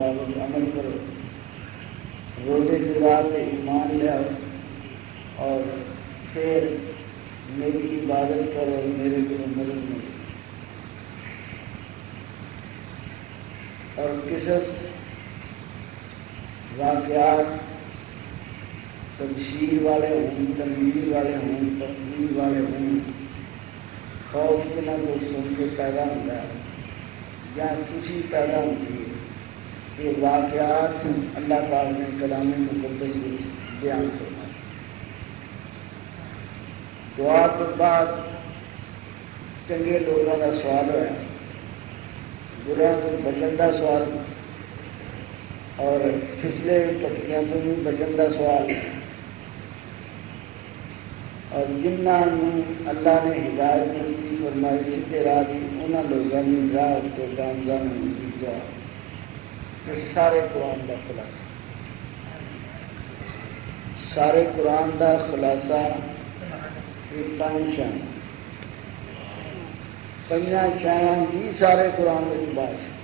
عمل کرو، روزے گزار کے ایمان لے آؤ اور پھر میری عبادت کرو اور میرے کو مدد ملے۔ اور قصص واقعات تبشیر والے ہوں، تنویر والے ہوں، تقریر والے ہوں، خوف جنہ کو سن کے پیدا ہوتا ہے یا خوشی پیدا ہوتی ہے، یہ واقعات اللہ پاک نے کلام مقدس میں بیان فرمائے۔ دعا کے بعد چنگے لوگوں کا سوال ہے، برا تو بچن کا سوال اور پچھلے پٹیاں تو بھی بچن کا سوال، اور جنہوں اللہ نے ہدایت نصیب فرمائی سیدھے راہ دی انہوں لوگوں کی راہ کے گامزن ہونے کی دعا۔ یہ سارے قرآن کا خلاصہ، سارے قرآن کا خلاصہ یہ پانچ شاید بھی سارے قرآن میں باس ہے۔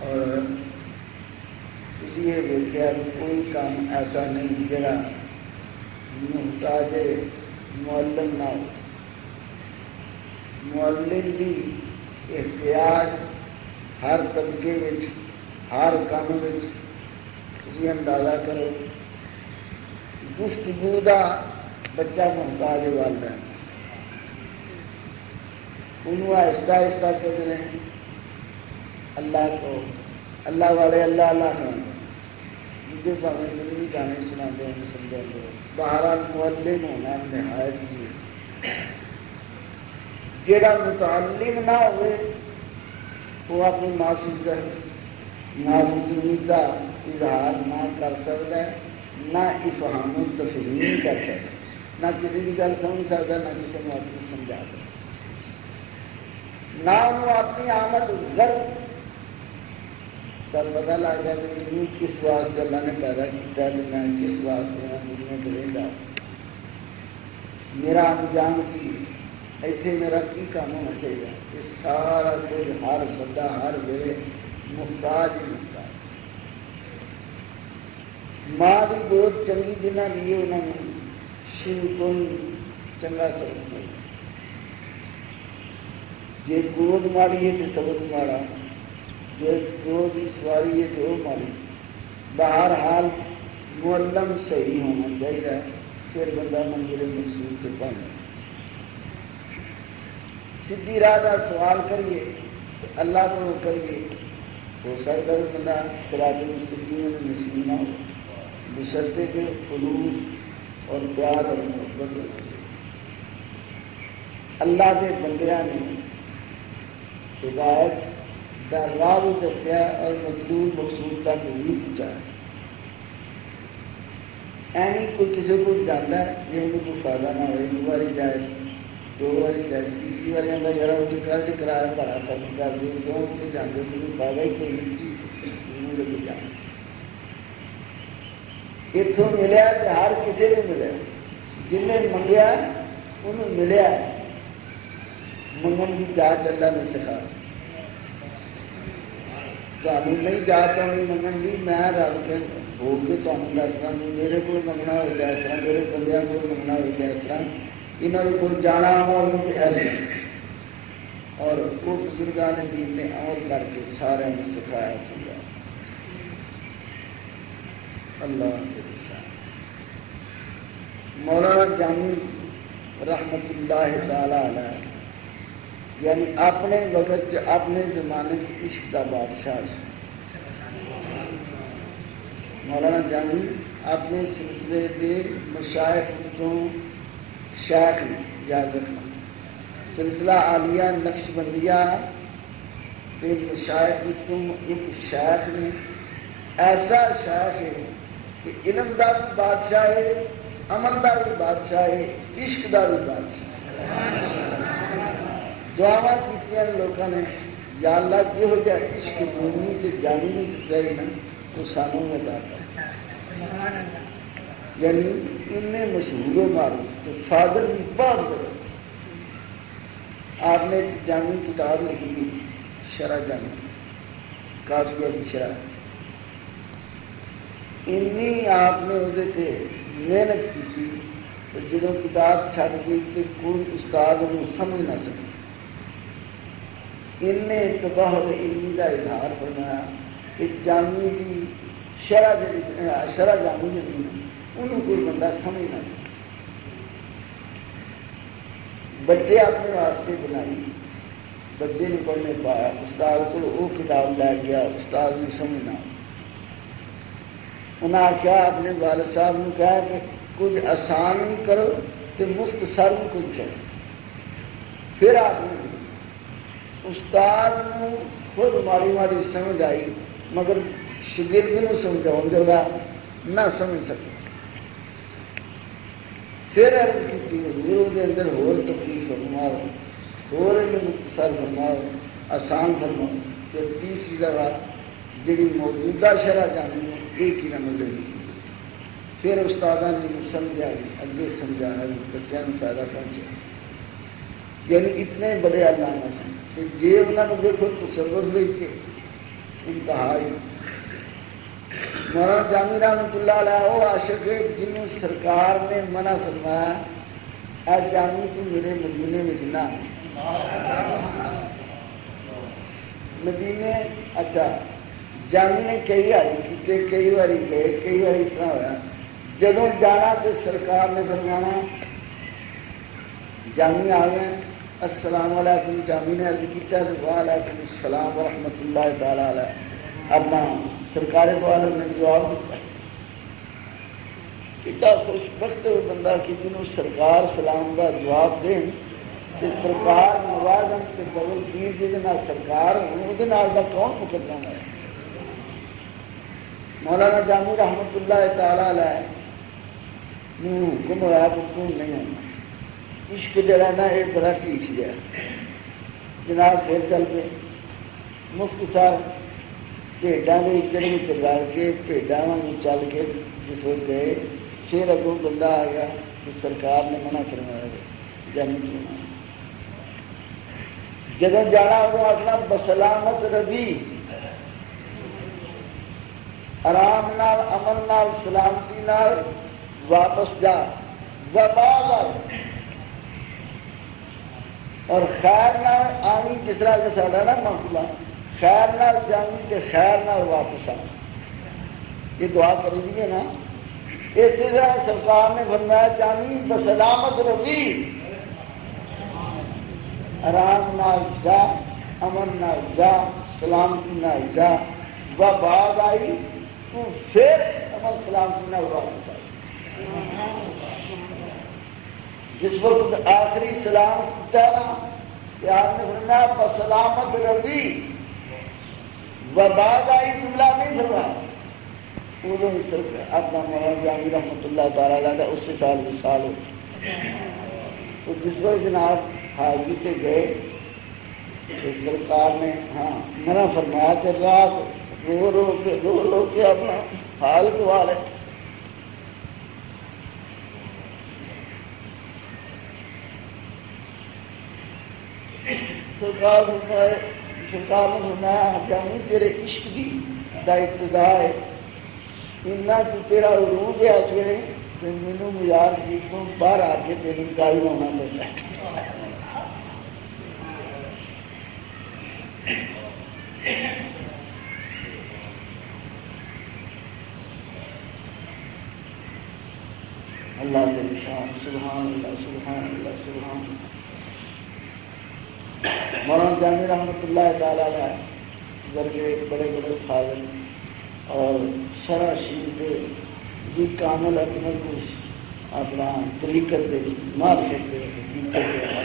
اور اس لیے دیکھا کوئی کام ایسا نہیں جڑا محتاج معلم نہ ہو۔ معلم بھی احتیاج ہر طبقے میں، ہر کام میں تھی اندازہ کرو۔ گفتگو کا بچہ محتاج والدین، انہوں آہستہ آہستہ کہتے ہیں اللہ کو، اللہ والے اللہ اللہ خان مجھے پاوے ضروری گانے سنا دیں سمجھا دو۔ بہرحال معلم ہونا نہایت جی جڑا متعلم نہ ہوئے وہ اپنی معصومی کا اظہار نہ کر سکتا ہے، نہ افہام و تفہیم کر سکتا، نہ کسی کی گل سمجھ سکتا، نہ کسی کو اپنی سمجھا سکتا، نہ انہوں اپنی آمد غلط پر پتہ لگ گیا کہ مجھے کس واسطے اللہ نے پیدا کیا ہے، میں کس واسطے دنیا کو رہتا، میرا انجام کی ایتھے میرا کی کام ہونا چاہیے۔ یہ سارا کچھ ہر بندہ ہر ویلے محتاج ہی محتاج۔ ماں کی گود چنگی جنہ لیے انہوں نے شروع تو ہی چنگا سبق ملا، جی گود ماری ہے تو سبق مارا، جو گود کی سواری ہے تو وہ ماری۔ بہرحال معلم صحیح ہونا چاہیے، پھر بندہ منزل مقصود سے پہنچے۔ سیدھی راہ کا سوال کریے اللہ کو کریے، ہو سکتا ہے بندہ صراط مستقیم میں نصیب نہ ہو، بشرطے کے خلوص اور پیار اور محبت ہو۔ اللہ کے بندیاں نے ہدایت کا راہ بھی دسیا اور مطلوب مقصود تک بھی پہنچایا۔ ایویں کوئی کسی کو جانا ہے جی ان کو فائدہ نہ ہوئے، ایک باری جائے دو باری جائے تیسری باری آتا ذرا اسے کر کے کرایہ بڑا خرچ کر دیں کیوں اسے جانے کسی فائدہ ہی کوئی نہیں کی ضرورت جانا۔ اتوں ملیا تو ہر کسی کو ملیا، جن نے منگیا انہوں ملیا، منگن کی جاچ اللہ نے سکھا۔ تمہیں نہیں جاچ آنی منگن کی، میں رل کے ہو کے تمہیں دسنا، میرے کو منگنا ہو گیا اس طرح، میرے بندیاں کو منگنا ہو گیا اس طرح، یہاں کو جانا اور اور وہ بزرگان دین نے عمل کر کے سارے نے سکھایا سمجھا۔ اللہ مولانا جامی رحمت اللہ تعالی علیہ یعنی اپنے وقت اپنے زمانے کی عشق کا بادشاہ ہے۔ مولانا جامی اپنے سلسلے کے مشائخ تو شیخ یاد رکھنا، سلسلہ عالیہ نقش بندیہ کے مشائخ تو ایک شیخ نے، ایسا شیخ ہے کہ علم کا بھی بادشاہ ہے، عمل کا بھی بادشاہ ہے، عشق کا بھی بادشاہ ہے۔ دعوا کی لوگوں نے یا اللہ یہو جہا عشق مومنی کے جانی نہیں دتا ہی نا تو سانوں میں داتا ہے، یعنی ان میں مشہور و معروف تو فاضل بھی بہت بڑے آپ نے جامع کتاب لکھی شرح جامع کافیہ کی شرح اینی آپ نے وہ محنت کی جب کتاب چھڈ گئی تو کوئی استاد انہوں سمجھ نہ سکے انہیں تباہ علمی کا اظہار فرمایا کہ جامع کی شرح جامع جی انہوں کوئی بندہ سمجھ نہ سکے بچے اپنے واسطے بنائی بچے نے پڑھنے پایا استاد کو وہ کتاب لے گیا استاد نے سمجھنا انہیں آخیا اپنے والد صاحب نے کہا کہ کچھ آسان بھی کرو تو مختصر بھی کچھ کرو پھر آپ نے استاد کو خود ماڑی ماڑی سمجھ آئی مگر شاگرد کو سمجھاؤ گا نہ سمجھ سکے پھر عرض کی حضور کے اندر ہور تفریح فرماؤ ہور مختصر فرماؤ آسان فرماؤ پھر تیسری جگہ جی موجودہ شرح جانی ہے ایک ہی نہ ملے پھر استاد نے سمجھا اگے سمجھایا بچوں کو فائدہ پہنچا یعنی اتنے بڑے علامہ سن کہ جی انہوں نے دیکھو تصور لے کے انتہائی مولانا جامی رحمت اللہ علیہ وہ عاشق ہے جنہوں سرکار نے منع فرمایا اے جامی تو میرے مدینے میں نہ مدینے اچھا جامی نے کئی حالی کیتے کئی باری گئے کئی بار اس طرح ہوا جدوں جانا تو سرکار نے فرمانا جامی آ گئے السلام علیکم جامی نے عرض کیا وعلیکم السلام ورحمۃ اللہ تعالی علیہ اپنا سرکار دو عالم نے جواب دیتا ایڈا خوش بخت بندہ کہ جنہوں سرکار سلام کا جواب دیں کہ سرکار نوازن کے بغل پیر جی سرکار وہ کون مقدم ہے مولانا جامی رحمت اللہ تعالی علیہ حکم ہوا کہ تم نہیں ہونا عشق جڑا نا یہ بڑا سیکھ گیا جناب پھر چل پے مختصر بھیڈا کے اکڑ میں چلا کے بھیڈا چل کے جس وقت گئے پھر اگوں بندہ آ گیا تو سرکار نے منع فرمایا جامی چلنا جب جانا ہوگا اپنا بسلامت ربی آرام نال امن نال سلامتی نال واپس جا وباغ اور خیر نال آنی جس طرح کا ساڈا نا معاملہ خیر نال جانی تے خیر نال واپس آ یہ دعا کری دیے نا اسی طرح سرکار نے فرمایا جانی بسلامت ربی آرام نال جا امن نال جا سلامتی نال جا وباغ آئی تو پھر امن سلامتی نال واپس آئی جس وقت آخری سلام کیا نا کہ آپ نے فرمایا بسلامت ربی وباغ آئی جملہ نہیں فرمایا ادو صرف اپنا مولانا جامی رحمت اللہ تعالیٰ علیہ اسی سال وصال ہو تو جس وقت جناب حاضری سے گئے تو سرکار نے ہاں منع فرمایا کہ رات رو کے اپنا حال گوا لے سرکار نے فرمایا جامی تیرے عشق کی دا ابتدا ہے اتنا تو تیرا عروج ہے اس ویلے کہ مینو مزار شریف تو باہر آ کے تیری گاڑی ہونا پڑتا ہے اللہ کے نشان سبحان اللہ سبحان اللہ سبحان اللہ مولانا جامی رحمت اللہ تعالیٰ علیہ ورگے بڑے بڑے فاضل اور شرح شریف بھی کامل اکمل کچھ اپنا طریقت دے معرفت دے حقیقت دے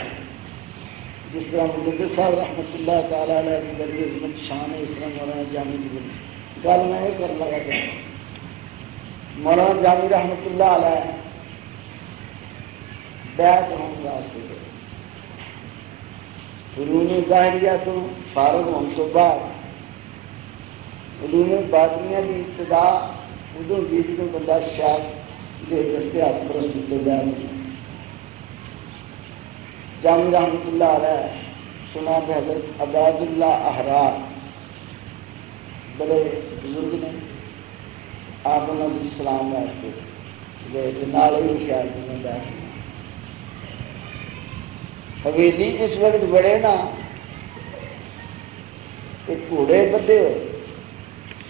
جس طرح مجدد صاحب رحمۃ اللہ تعالیٰ علیہ کی بڑی عظمت شان ہے اس طرح مولانا جامی کی بڑی گل میں یہ کر لگا سکتا مولانا جامی رحمۃ اللہ علیہ بیعت ہونے واسطے گئے علوم ظاہریہ تو فارغ ہونے تو بعد علوم باطنیہ کی ابتدا ادو کی جدو بندہ شاخ دے دستیاب پرست تو بیان جامی رحمت اللہ علیہ سنا کہ حضرت عباد اللہ احرار بڑے بزرگ نے، آپ انہوں نے اسلام واسطے گئے تھے، نالے ہی خیال میں بیٹھ حویلی جس وقت بڑے نا ایک گھوڑے بدھے ہوئے،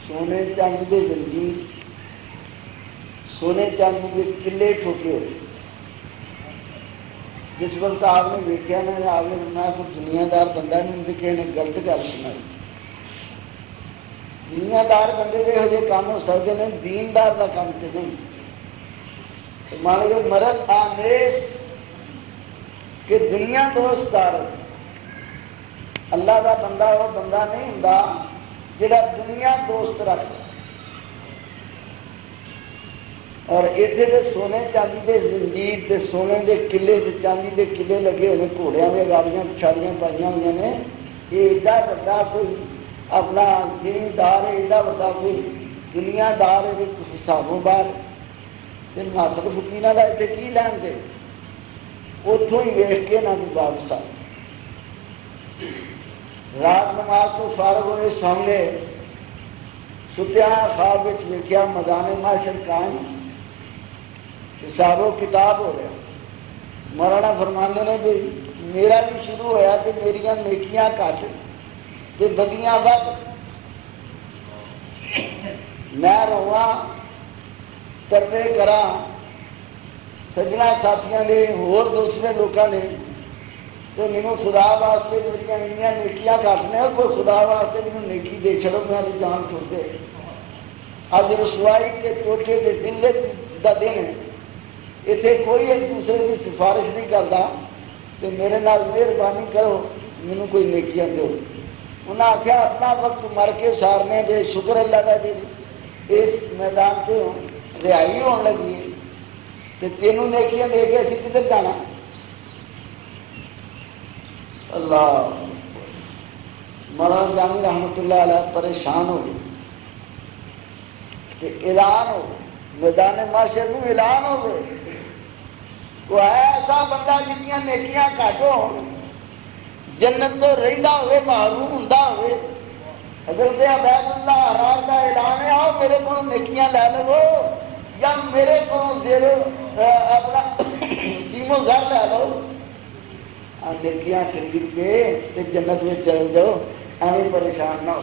سونے چاندی کے زنجیر، سونے چاندی کے قلعے ٹھوکے ہوئے. جس وقت آپ نے ویکیا نا، آپ نے سنا کوئی دنیا دار بندہ نہیں تو کسی نے غلط گل سنائی. دنیا دار بندے کے یہ کام ہو سکتے ہیں، دیندار کا کام تو نہیں. مان لو مرد آمیز کہ دنیا دوست دار اللہ کا بندہ وہ بندہ نہیں ہوں جڑا دنیا دوست رکھ. اور اتنے تو سونے چاندی کے زنجیر تے سونے کے قلعے تے چاندی کے قلعے لگے ہوئے، گھوڑیاں کی گاڑیاں پچھاڑیاں پائی ہوئی نے. یہ ایڈا بڑا کوئی اپنا زمیندار ہے، ایڈا بڑا کوئی دنیا دار ہے، حسابوں بار ماتر فکیر کا اتنے کی لین دے. اتوں ہی ویخ کے نہ واپس آ رات نماز تو فارغ ہوئے، سامنے ستیا خواب ویکیا میدان محشر قائم، حساب و کتاب ہو رہا. مولانا فرماندے نے بھی میرا بھی شروع ہوا تو میری نیکیاں گھٹ تے بدیاں ود. میں رواں ترتے کرا سجنا ساتھیاں نے ہور دوسرے لوگوں نے تو مینوں خدا واسطے میری انیاں نیکیاں گھٹ نے، کوئی خدا واسطے مینوں نیکی دے چڑو، میری جان چھوڑ دے. اج رسوائی کے ٹوٹے کے ذلت کا دن ہے، اتنے کوئی ایک دوسرے کی سفارش نہیں کرتا تو میرے نال مہربانی کرو مینوں کوئی نیکیاں دو. انہیں آخیا اپنا وقت مر کے سارنے دے، شکر اللہ کا جی اس میدان سے رہائی ہونے لگی ہے تو تینوں نیکیاں دے کے اسی کدھر جانا. اللہ مولانا جامی رحمت اللہ علیہ پریشان ہو گئے کہ اعلان ہو میدان معاشر میں اعلان ہو گئے کوئی ایسا بندہ جنیاں نیکیاں گھٹ ہو جنت تو رہندا ہوئے محروم ہوندا ہوئے. حضرت عبید اللہ احرار کا اعلان ہے آؤ میرے کو نیکیاں لے لو یا میرے کو اپنا سیمو گھر لے لو، نیکیاں خرید کے جنت میں چل جاؤ، ایویں پریشان نہ ہو.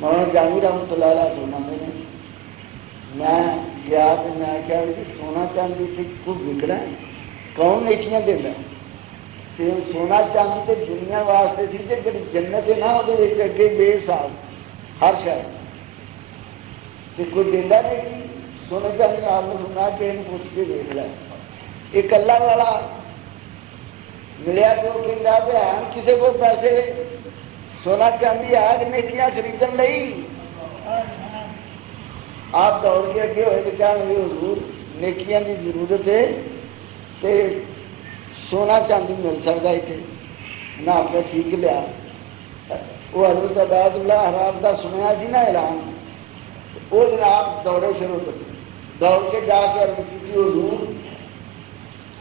مولانا جامی رحمت اللہ علیہ فرماندے نے میں گیا تو میں کیا سونا چاندی تھی کو وکنا کون نیکیاں دینا. سونا چاندی تو دنیا واسطے سی جی جنت ہے نا وہ اگے بے حساب ہر شاید تو کوئی دینا نہیں. سونا چاندی آپ نے سنا کہ یہ پوچھ کے دیکھ لیا. ایک اللہ والا ملیا تو کہنا پہ کسی کو پیسے سونا چاندی آج نیکیاں خریدن نہیں. آپ دوڑ کے اگے ہوئے تو کیا میرے حضور نیکیاں کی ضرورت ہے تو سونا چاندی مل سکتا اتنے نہ آپ نے ٹھیک لیا. وہ حضرت عباد اللہ احرار کا سنیا سی نا اعلان، وہ جناب دوڑے شروع کر دوڑ کے جا کے عرض کی حضور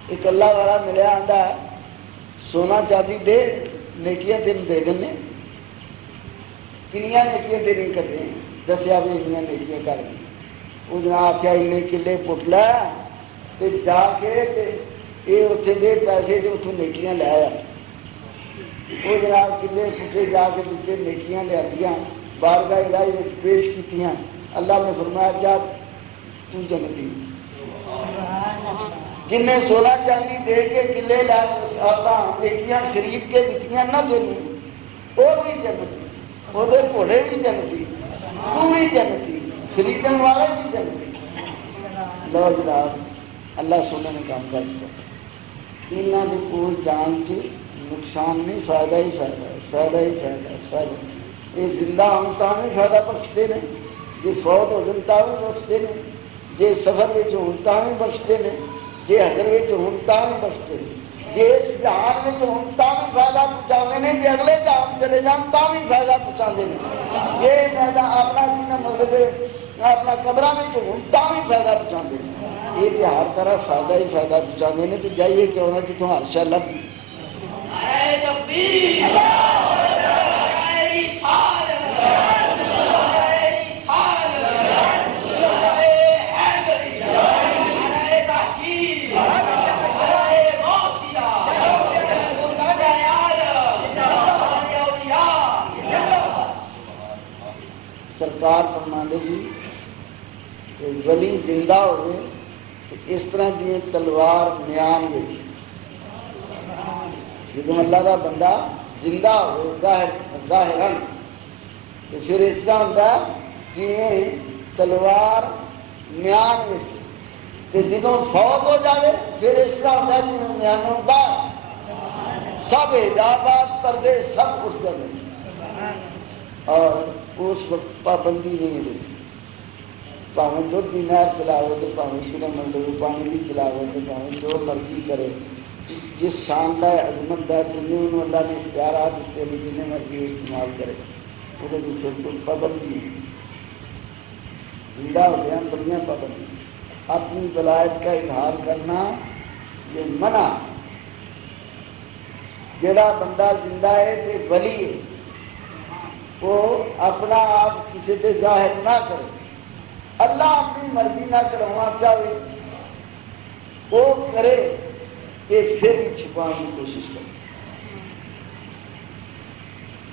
ایک اللہ والا ملیا آتا سونا چاندی دے نیکیاں تین دے دیں. کنیاں نیکیاں دینی کرتے ہیں دسیا بھی انیاں نیکیاں کر دی. وہ جناب آخیا انہیں کلے پٹ لا جا کے یہ اتنے دے پیسے تو اتوں نیکیاں لے آیا. وہ جناب کلے پٹے جا کے پیچھے نیکیاں لیا بارگاہ الہی میں پیش کی. اللہ نے فرمایا جا تو جنتی. جن نے سونا چاندی دے کے کلے لا نیکیاں خرید کے دیتیاں نہ دینی وہ بھی جنتی، وہ گھوڑے بھی جنتی، تو بھی جنتی، خریدن والے بھی جنتی. لو جناب اللہ سونے نے کام کر دیا. یہاں کی کوئی جان سے نقصان نہیں، فائدہ ہی فائدہ ہے، فائدہ ہی فائدہ ہے. فائدہ یہ زندہ ہوں تو بھی فائدہ بخشتے ہیں، جی فوت ہو جن تو بھی بخشتے ہیں، جی سفر میں ہوں تو بھی بخشتے ہیں، جی حضر میں ہوں تو بھی بخشتے ہیں، جی اس جہان میں ہوں تو بھی فائدہ پہنچا ہیں، جی اگلے جہان چلے جان تو بھی فائدہ پہنچا ہیں. یہ فائدہ اپنا مطلب اپنا قبروں میں ہوں تو بھی فائدہ پہنچا ہیں. یہ بھی ہر طرح فائدہ ہی فائدہ پہنچا ہیں. تو جائیے کہ انہیں جتوں ہر شہ لگ سرکار فرماندے جی کہ ولی زندہ ہوئے اس طرح جی تلوار میان وچ جدوں اللہ کا بندہ زندہ ہو ظاہراً تو پھر اس طرح ہوتا جی تلوار میان وچ تے جدوں فوت ہو جائے پھر اس طرح ہوتا جی میانوں باہر سب حجابات پردے سب اٹھ جائے اور اس وقت پابندی نہیں رہتی پاویں دودھ کی نہر چلاو تو پاویں سنے منڈو پانی بھی چلاو تو پاویں جو مرضی کرے جس شان کا عظمت کا جنہیں انہوں اللہ نے اختیارات دیتے ہیں جنہیں مرضی استعمال کرے وہ کوئی پابندی نہیں زندہ ہو گیا بڑی پابندی اپنی ولایت کا اظہار کرنا یہ منع جڑا بندہ زندہ ہے تو ولی ہے وہ اپنا آپ کسی سے ظاہر نہ کرے اللہ اپنی مرضی نہ کروانا چاہے وہ کرے کہ پھر چھپانے کی کوشش کرے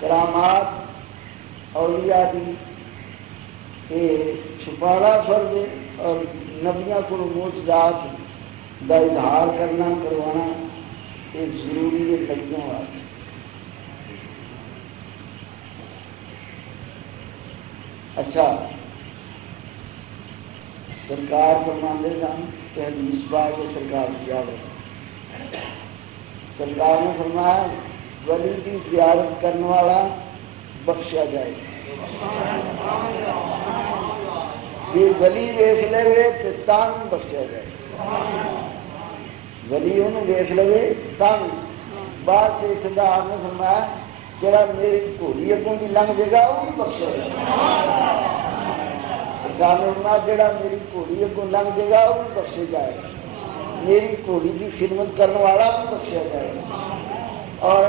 کرامات اولیاء دی چھپانا فرض ہے اور نبیوں کو معجزات کا اظہار کرنا کروانا یہ ضروری ہے لڑکیوں واسطے اچھا سرکار فرماندے سن کہ حدیث پاک سرکار کیا ہے سرکار نے فرمایا ولی کی زیارت کرنے والا بخشا جائے یہ ولی ویخ لے تو تان بخشا جائے ولی انہوں ویخ لے تان بعد سرکار نے فرمایا جڑا میری گھوڑی اگوں کی لنگ دے گا وہ بھی بخشے گا سرکار نے فرمایا جڑا میری گھوڑی اگوں لنگ دے گا وہ بھی بخشے جائے گا میری گھوڑی کی خدمت کرنے والا بھی بخشا جائے گا اور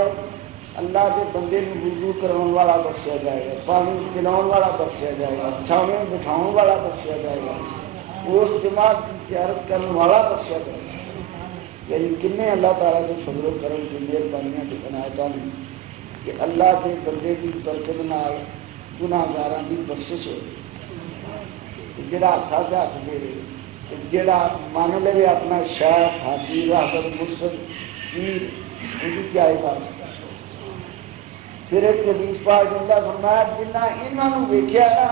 اللہ کے بندے کو وضو کرنے والا بخشا جائے گا پانی پلاؤ والا بخشا جائے گا چھاویں بٹھاؤ والا بخشا جائے گا اس جماعت کی زیارت کرنے والا بخشا جائے گا یعنی کنے اللہ تعالیٰ کے فضل و کرم کی مہربانیاں کی عنایتاں کہ اللہ کے بندے کی برکت نال گناہگاراں دی بخشش ہو جڑا ہاتھ ہاتھ دے جڑا مان لے اپنا شیخ حاجی راہبر مرشد پیر ان کی کیا عبادت پھر ایک حدیث پاک اللہ فرمایا جنہ انہاں نوں ویکھیا نا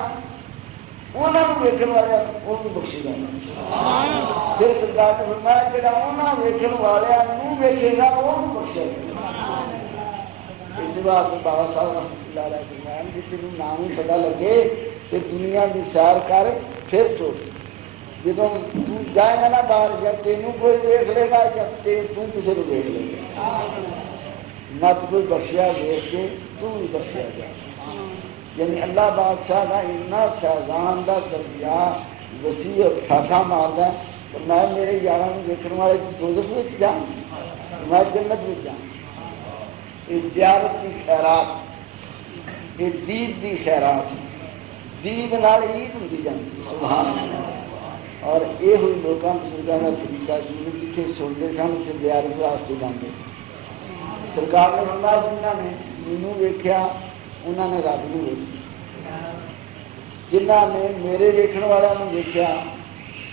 انہاں نوں ویکھن والے وہ بھی بخشے جانا پھر سرکار نے فرمایا جڑا انہاں ویکھن والے نوں ویکھے گا وہ بھی بخشے گا اس واسطے بابا صاحب رحمۃ اللہ علیہ فرمایا کہ تینوں نام ہی پتہ لگے کہ دنیا کی سیر کر پھر چھوڑ جدوں تو جائے گا نا باہر یا تینوں کوئی دیکھ لے گا یا تو کسی کو دیکھ لے گا مت کوئی بخشیا دیکھ کے تو بھی بخشیا جائے یعنی اللہ بادشاہ کا اتنا فیضان کا دریا وسیع اور ٹھاٹھا مارتا ہے تو میں میرے یاراں نوں دیکھنے والے دوزخ وچ جاؤں میں جنت وچ جاؤں یہ زیارت کی خیرات یہ دید کی خیرات دید نال عید ہوتی جاتی سبحان اللہ اور یہ ہوئی لوگوں بزرگوں کا طریقہ سی جتنے سنتے سن اتنے زیارت واسطے جاتے سرکار نے فرمایا جنہوں نے مینوں ویکھیا انہوں نے رب نوں ویکھیا جنہوں نے میرے ویکھن والوں ویکھیا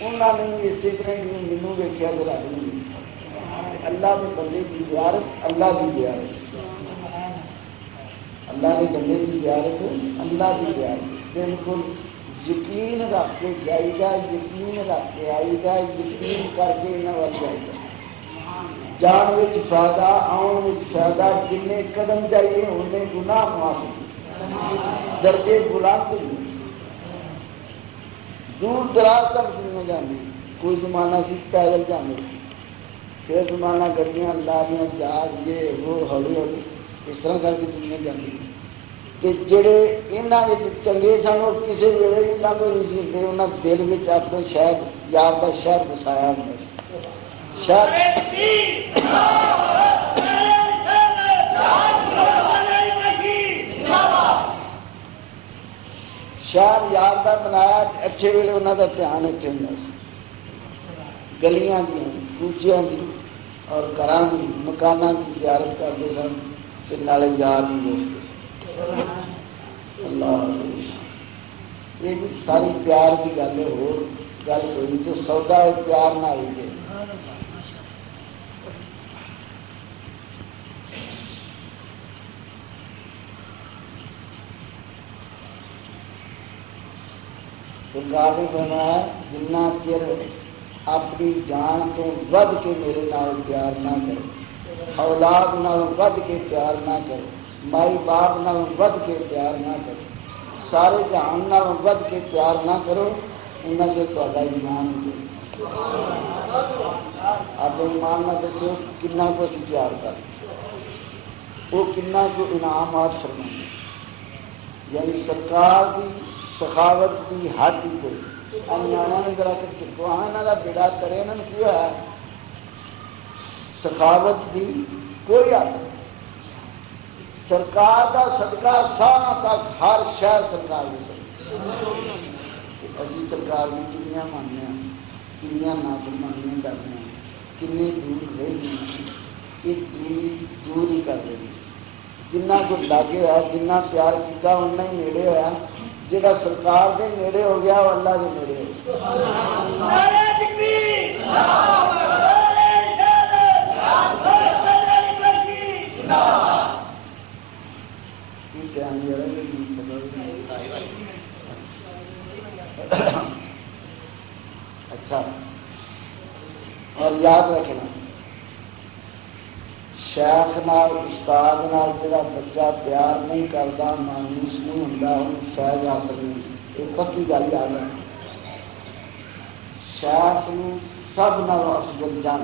انہوں نے اسی طرح مینوں ویکھیا تو رب نوں ویکھیا اللہ کے بندے کی زیارت اللہ کی زیارت اللہ کے بندے کی زیارت اللہ کی زیارت بالکل یقین رکھ کے جائے گا یقین رکھ کے آئے گا یقین کر کے یہاں وال جائے گا جان وچ فائدہ آن وچ فائدہ جن قدم جائیے انہیں گناہ معاف درجے بلند دور دراز تک دنیا جانے کوئی زمانہ سی پیدل جانے پھر زمانہ گڈیاں لاریاں جہاز یہ وہ ہولی ہولی اس طرح کر کے دنیا جاتی کہ جڑے یہاں چنگے سن وہ کسی ویلے بھی لنگ نہیں سی ہوتے انہوں دل میں اپنے شہر یار کا شہر بسایا ہوں شہر کا بنایا اچھے ویلے انہوں کا دھیان اتنے ہوں گلیاں کی کوچیاں کی اور گھراں کی مکانوں کی زیارت کرتے سن پھر نالے یار بھی دوست اللہ یہ بھی ساری پیار کی گل ہے ہو گل کوئی تو سودا ہے پیار نہ ہوئی گئے سرکار نے فرمایا جنہ چر اپنی جان تو ود کے میرے نال پیار نہ کرے اولاد نال ود کے پیار نہ کرے مائی باپ نال ود کے پیار نہ کرے سارے جہان نال ود کے پیار نہ کرو انہوں سے تہاڈا ایمان نہیں آپ ایمان نہ دسو کنا کو پیار کر وہ کنا کو انعامات فرمائے یعنی سرکار کی سخاوت کی حد ہی کوئی نیانا نے ذرا کر چکو ہاں یہاں کا بیڑا کرے انہوں نے کیا ہے سخاوت کی کوئی حد نہیں سرکار کا صدقہ ساہ تک ہر شہر سرکار کی صدقہ اسی سرکار کی کنیاں ماننے ہیں کنیاں نافرمانیاں کرنے ہیں کنے دور رہے یہ دور ہی کر رہے ہیں جنہ کو لاگے ہوا جنہ پیار کیا انہیں ہی نیڑے ہوا جہاں سرکار کے نیڑے ہو گیا وہ اللہ کے نیڑے ہو اچھا اور یاد رکھنا شیخ نال استاد نال جڑا بچہ پیار نہیں کرتا مانوس نہیں ہوتا انہوں فیض حاصل نہیں یہ پکی گل یاد رکھنا شیخ نو سب نال افضل جان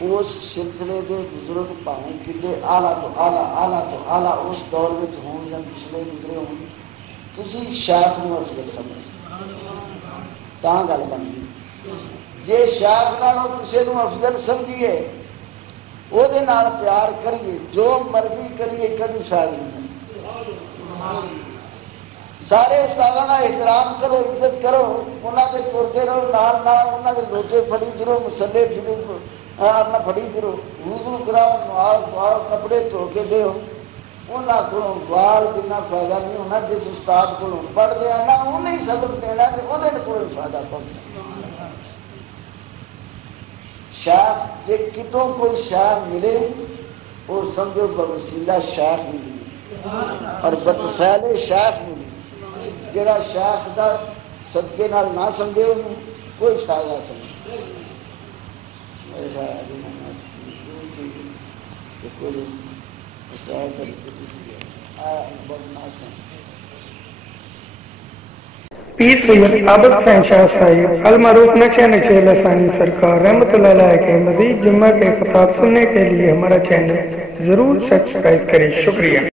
اس سلسلے کے بزرگ پاویں کتنے آلہ تو آلہ آلہ تو آلہ اس دور میں ہون یا پچھلے گزرے ہون تسی شیخ نو افضل سمجھ تاں گل بن گئی جے شیخ نال کسی نو افضل سمجھیے وہ پیار کریے جو مرضی کریے کبھی فائدہ نہیں سارے استادوں کا احترام کرو عزت کرو انہوں کے ترتے رہو نال نال انہوں کے لوٹے پھڑی پھرو مسلے اپنا پھڑی پھرو وضو کراؤ نواز دعاؤ کپڑے دھو کے دو انہوں کو گوال جنہ فائدہ نہیں ہونا جس استاد کو پڑھ دیا نہ انہیں سبق دینا کہ وہ کوئی فائدہ پہنچنا شاخ جی کتوں کوئی شاخ ملے وہ سمجھو بوسیلہ شاخ ملی اور بتفیل شاخ ملی جڑا شاخ کا صدقے نال نہ سمجھے انہوں کوئی فائدہ سمجھے پیر سید عابد حسین شاہ صاحب المعروف نقشہ نقشہ لسانی سرکار رحمۃ اللہ علیہ کے مزید جمعہ کے خطاب سننے کے لیے ہمارا چینل ضرور سبسکرائب کریں. شکریہ.